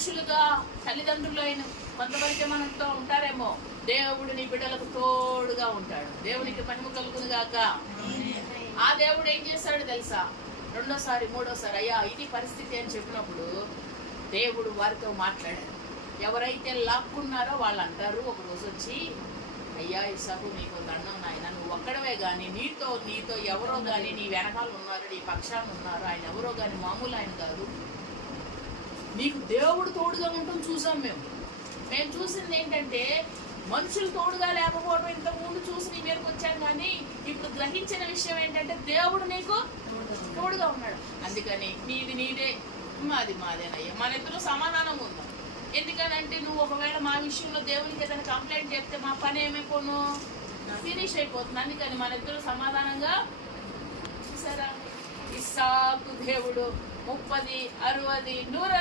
మనుషులుగా తల్లిదండ్రులు అయిన కొంతవరకే మనతో ఉంటారేమో, దేవుడు నీ బిడ్డలకు తోడుగా ఉంటాడు. దేవునికి మహిమ కలుగును గాక. ఆ దేవుడు ఏం చేశాడు తెలుసా? రెండోసారి మూడోసారి అయ్యా ఇది పరిస్థితి అని చెప్పినప్పుడు దేవుడు వారితో మాట్లాడాడు. ఎవరైతే లాక్కున్నారో వాళ్ళు అంటారు ఒక రోజు వచ్చి, అయ్యా ఇసాకు నీకు దండం నాయన, నువ్వు ఒక్కడవే కానీ నీతో ఎవరో కానీ నీ వెనకాల ఉన్నారు, నీ పక్షాన్ని ఉన్నారు, ఆయన ఎవరో కానీ మామూలు ఆయన కాదు, నీకు దేవుడు తోడుగా ఉంటుంది చూసాం. మేము చూసింది ఏంటంటే మనుషులు తోడుగా లేకపోవడం ఇంతకుముందు చూసి నీ మీదకి వచ్చాం, కానీ ఇప్పుడు గ్రహించిన విషయం ఏంటంటే దేవుడు నీకు తోడుగా ఉన్నాడు. అందుకని నీది నీదే, మాది మాదేనయ్యా, మన ఇద్దరు సమాధానంగా ఉందాం. ఎందుకనంటే నువ్వు ఒకవేళ మా విషయంలో దేవునికి ఏదైనా కంప్లైంట్ చెప్తే మా పని ఏమైపోను, ఫినిష్ అయిపోతుంది. అందుకని మన ఇద్దరు సమాధానంగా చూసారా, ఇస్సాకు దేవుడు 30, 60, 100